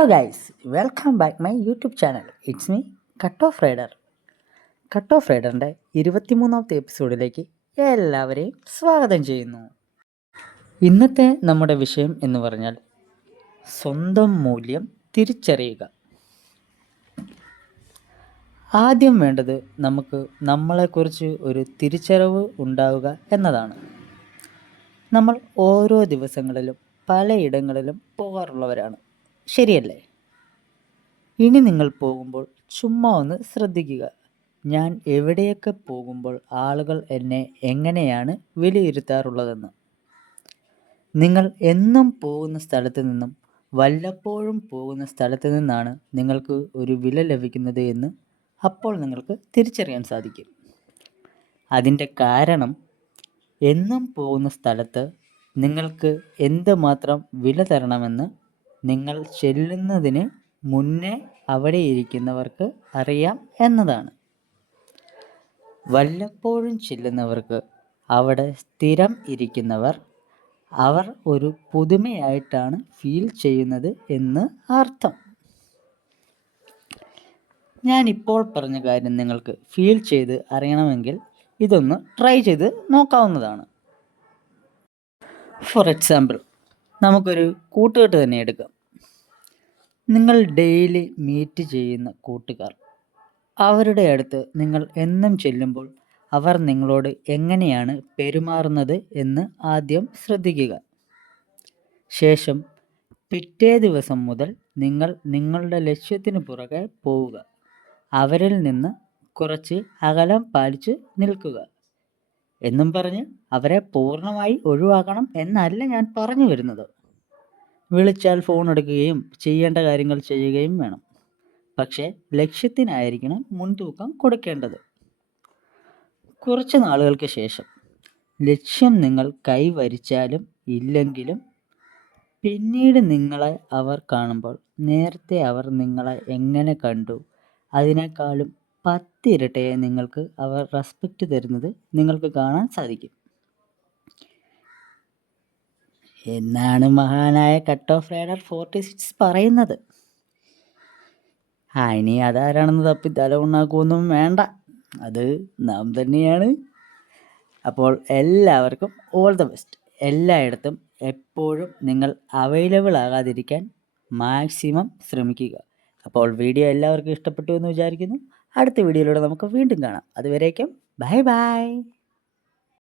Hello guys welcome back my YouTube channel it's me cut off rider cut off റൈഡറിന്റെ ഇരുപത്തിമൂന്നാമത്തെ എപ്പിസോഡിലേക്ക് എല്ലാവരെയും സ്വാഗതം ചെയ്യുന്നു. ഇന്നത്തെ നമ്മുടെ വിഷയം എന്ന് പറഞ്ഞാൽ സ്വന്തം മൂല്യം തിരിച്ചറിയുക. ആദ്യം വേണ്ടത് നമുക്ക് നമ്മളെക്കുറിച്ച് ഒരു തിരിച്ചറിവ് ഉണ്ടാവുക എന്നതാണ്. നമ്മൾ ഓരോ ദിവസങ്ങളിലും പലയിടങ്ങളിലും പോകാറുള്ളവരാണ്. ശരിയല്ലേ? ഇനി നിങ്ങൾ പോകുമ്പോൾ ചുമ്മാ ഒന്ന് ശ്രദ്ധിക്കുക. ഞാൻ എവിടെയൊക്കെ പോകുമ്പോൾ ആളുകൾ എന്നെ എങ്ങനെയാണ് വിലയിരുത്താറുള്ളതെന്ന്. നിങ്ങൾ എന്നും പോകുന്ന സ്ഥലത്ത് നിന്നും വല്ലപ്പോഴും പോകുന്ന സ്ഥലത്ത് നിന്നാണ് നിങ്ങൾക്ക് ഒരു വില ലഭിക്കുന്നത് എന്ന് അപ്പോൾ നിങ്ങൾക്ക് തിരിച്ചറിയാൻ സാധിക്കും. അതിന്റെ കാരണം എന്നും പോകുന്ന സ്ഥലത്ത് നിങ്ങൾക്ക് എന്തുമാത്രം വില തരണമെന്ന് നിങ്ങൾ ചെല്ലുന്നതിന് മുന്നേ അവിടെ ഇരിക്കുന്നവർക്ക് അറിയാം എന്നതാണ്. വല്ലപ്പോഴും ചെല്ലുന്നവർക്ക് അവിടെ സ്ഥിരം ഇരിക്കുന്നവർ അവർ ഒരു പുതുമയായിട്ടാണ് ഫീൽ ചെയ്യുന്നത് എന്ന് അർത്ഥം. ഞാൻ ഇപ്പോൾ പറഞ്ഞ കാര്യം നിങ്ങൾക്ക് ഫീൽ ചെയ്ത് അറിയണമെങ്കിൽ ഇതൊന്ന് ട്രൈ ചെയ്ത് നോക്കാവുന്നതാണ്. ഫോർ എക്സാമ്പിൾ നമുക്കൊരു കൂട്ടുകെട്ട് തന്നെ എടുക്കാം. നിങ്ങൾ ഡെയിലി മീറ്റ് ചെയ്യുന്ന കൂട്ടുകാർ അവരുടെ അടുത്ത് നിങ്ങൾ എന്നും ചെല്ലുമ്പോൾ അവർ നിങ്ങളോട് എങ്ങനെയാണ് പെരുമാറുന്നത് എന്ന് ആദ്യം ശ്രദ്ധിക്കുക. ശേഷം പിറ്റേ ദിവസം മുതൽ നിങ്ങൾ നിങ്ങളുടെ ലക്ഷ്യത്തിന് പുറകെ പോവുക. അവരിൽ നിന്ന് കുറച്ച് അകലം പാലിച്ച് നിൽക്കുക. എന്നും പറഞ്ഞ് അവരെ പൂർണമായി ഒഴിവാക്കണം എന്നല്ല ഞാൻ പറഞ്ഞു വരുന്നത്. വിളിച്ചാൽ ഫോൺ എടുക്കുകയും ചെയ്യേണ്ട കാര്യങ്ങൾ ചെയ്യുകയും വേണം. പക്ഷേ ലക്ഷ്യത്തിനായിരിക്കണം മുൻതൂക്കം കൊടുക്കേണ്ടത്. കുറച്ച് നാളുകൾക്ക് ശേഷം ലക്ഷ്യം നിങ്ങൾ കൈവരിച്ചാലും ഇല്ലെങ്കിലും പിന്നീട് നിങ്ങളെ അവർ കാണുമ്പോൾ നേരത്തെ അവർ നിങ്ങളെ എങ്ങനെ കണ്ടു? അതിനേക്കാളും പത്തിരട്ടയെ നിങ്ങൾക്ക് അവർ റെസ്പെക്റ്റ് തരുന്നത് നിങ്ങൾക്ക് കാണാൻ സാധിക്കും. എന്നാണ് മഹാനായ cut off rider forty six പറയുന്നത്. ആ ഇനി അതാരാണെന്ന് തപ്പി തല ഉണ്ടാക്കുമൊന്നും വേണ്ട. അത് നാം തന്നെയാണ്. അപ്പോൾ എല്ലാവർക്കും ഓൾ ദ ബെസ്റ്റ് എല്ലായിടത്തും എപ്പോഴും നിങ്ങൾ അവൈലബിൾ ആകാതിരിക്കാൻ മാക്സിമം ശ്രമിക്കുക. അപ്പോൾ വീഡിയോ എല്ലാവർക്കും ഇഷ്ടപ്പെട്ടു എന്ന് വിചാരിക്കുന്നു. അടുത്ത വീഡിയോയിലൂടെ നമുക്ക് വീണ്ടും കാണാം. അതുവരേക്കും ബൈ ബൈ.